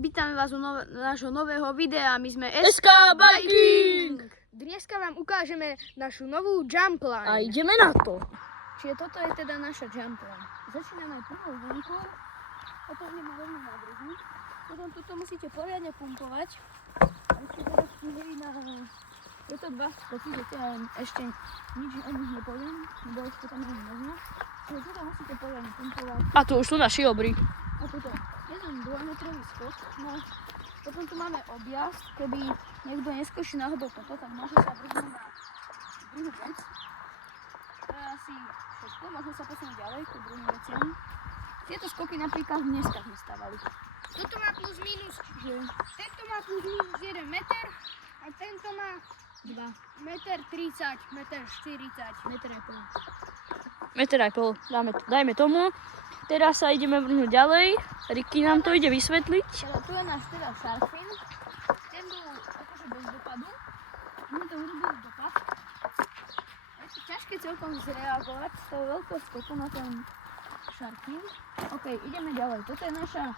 Vítame vás u nášho nového videa, my sme SK Biking! Dneska vám ukážeme našu novú jump line. A ideme na to. Čiže toto je teda naša jump line. Začíname prvou vlnkou, potom ideme rovno na druhú. Potom toto musíte poriadne pumpovať. A ešte teraz stihujú na tieto dva skoky, že ešte nič o nich nepoviem, lebo ešte tam nie možno. Čiže toto musíte poriadne pumpovať. A tu už sú naši obry. A toto jeden 2-metrový skok. No, potom tu máme objazd, keby niekto neskočí náhodou toto, tak môže sa vrhnúť na druhú vec. To je asi všetko, môžeme sa posunúť ďalej k druhým veciam. Tieto skoky napríklad dneska sme stávali. Toto má plus minus, čiže tento má plus minus 1 meter a tento má 2 meter 30, meter 40, meter a pol. Meter aj pol, dajme tomu. Teraz sa ideme vrhnúť ďalej. Ricky nám to ide vysvetliť. Tu je náš teda shark fin. Ten bol akože bez dopadu. My to urobili dopad. Je to ťažké celkom zreagovať s tou veľkou skokou na ten shark fin. OK, ideme ďalej. Toto je naša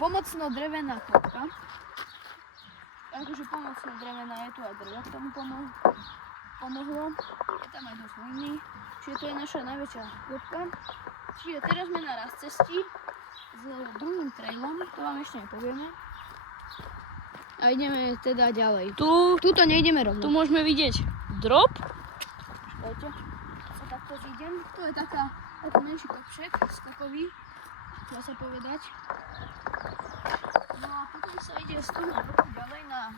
pomocno drevená klopka. Akože pomocno drevená, je tu aj drevo k tomu pomohlo. Je tam aj dosť hojný. Čiže to je naša najväčšia klopka. Čiže teraz sme na rast cesti s druhým trailom, to vám ešte nepovieme. A ideme teda ďalej. Tuto nejdeme rovno. Tu môžeme vidieť drop. Počkajte, sa takto zídem. To je taký menší kopšek, skokový, dá sa povedať. No a potom sa ide z toho ďalej na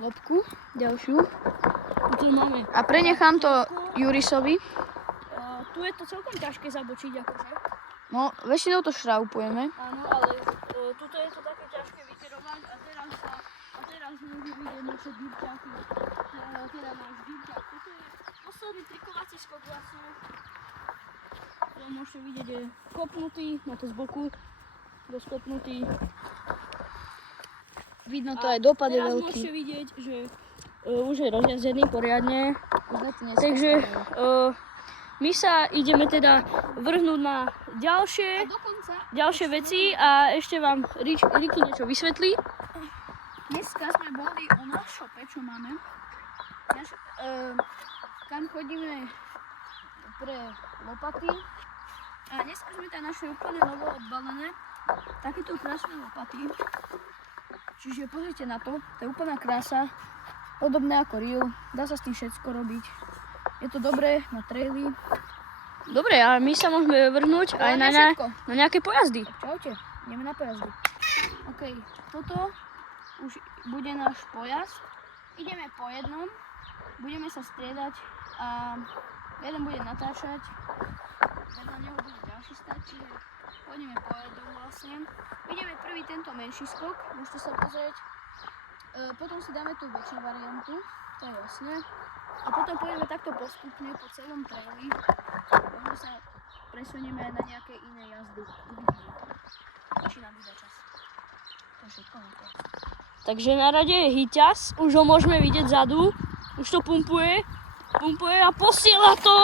klopku, ďalšiu. Tu máme. A prenechám to Jurisovi. Tu je to celkom ťažké zabočiť akože. No, väčšinou to šraupujeme. Áno, ale tuto je to také ťažké vykerovať a teraz môžeme vidieť naše dýrťaky. Teda náš dýrťak. Toto je posledný trikovací skok vlastne. To môžete vidieť, je kopnutý, má to z boku, doskopnutý. Vidno to aj dopad je teraz veľký. môžete vidieť, že už je rozjazdený poriadne. Takže my sa ideme teda vrhnúť na ďalšie veci a ešte vám Ricky niečo vysvetlí. Dneska sme boli u nás v šope, čo máme. Tam chodíme pre lopaty. A dneska sme tam našli úplne novo odbalené takéto krásne lopaty. Čiže pozrite na to, to je úplná krása. Podobné ako reel, dá sa s tým všetko robiť. Je to dobré na traily. Dobre, a my sa môžeme vrhnúť aj na nejaké pojazdy. Čaute, ideme na pojazdy. OK, toto už bude náš pojazd. Ideme po jednom, budeme sa striedať a jeden bude natáčať, vedľa neho bude ďalší stať, čiže pôjdeme po jednom vlastne. Ideme prvý tento menší skok, môžete sa pozrieť. Potom si dáme tú väčšiu variantu, to je jasné. A potom pôjdeme takto postupne po celom traili. Možno sa presunieme aj na nejaké iné jazdy. Či nám bude čas. To je všetko na to. Takže na rade je Hyťaz, už ho môžeme vidieť vzadu. Už to pumpuje a posiela to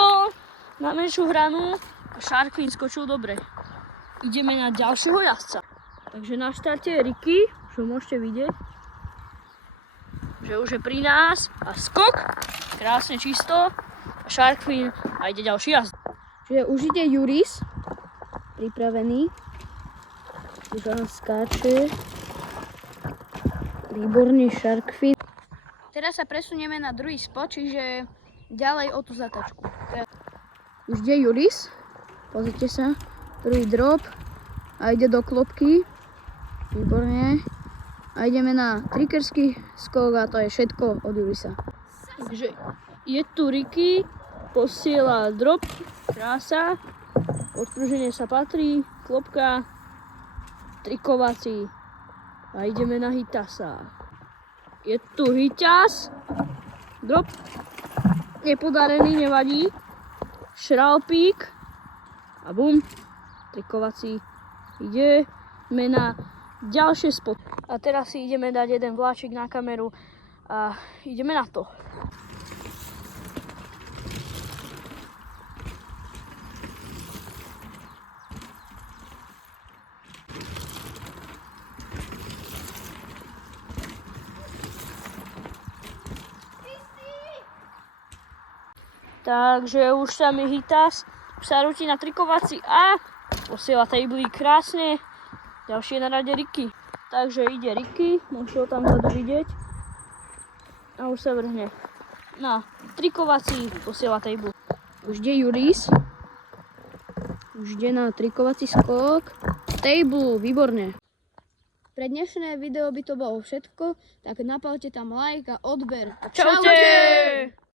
na menšiu hranu. Shark fin skočil dobre. Ideme na ďalšieho jazdca. Takže na štarte je Ricky, už ho môžete vidieť. Že už je pri nás a skok, krásne čisto, a shark fin a ide ďalší jazd. Čiže už ide Juris, pripravený, už on skáče, výborný shark fin. Teraz sa presunieme na druhý spot, čiže ďalej o tú zatačku. Už ide Juris, pozrite sa, prvý drop a ide do klopky, výborne. A ideme na trickerský skok a to je všetko od Jurisa. Takže je tu Ricky, posiela drop, krása, odpruženie sa patrí, klopka, trikovací a ideme na Hyťaza. Je tu Hyťaz, drop, nepodarený, nevadí, šralpík a bum, trikovací, ideme na ďalšie spot. A teraz si ideme dať jeden vláčik na kameru a ideme na to. Takže už sa mi Hitas sa rúti na trikovací a posiela table krásne. Ďalšie na rade Ricky. Takže ide Ricky, môžete ho tam vzadu vidieť. A už sa vrhne na trikovací, posiela table. Už ide Juris. Už ide na trikovací skok. Table, výborne. Pre dnešné video by to bolo všetko, tak napalte tam like a odber. Čaute!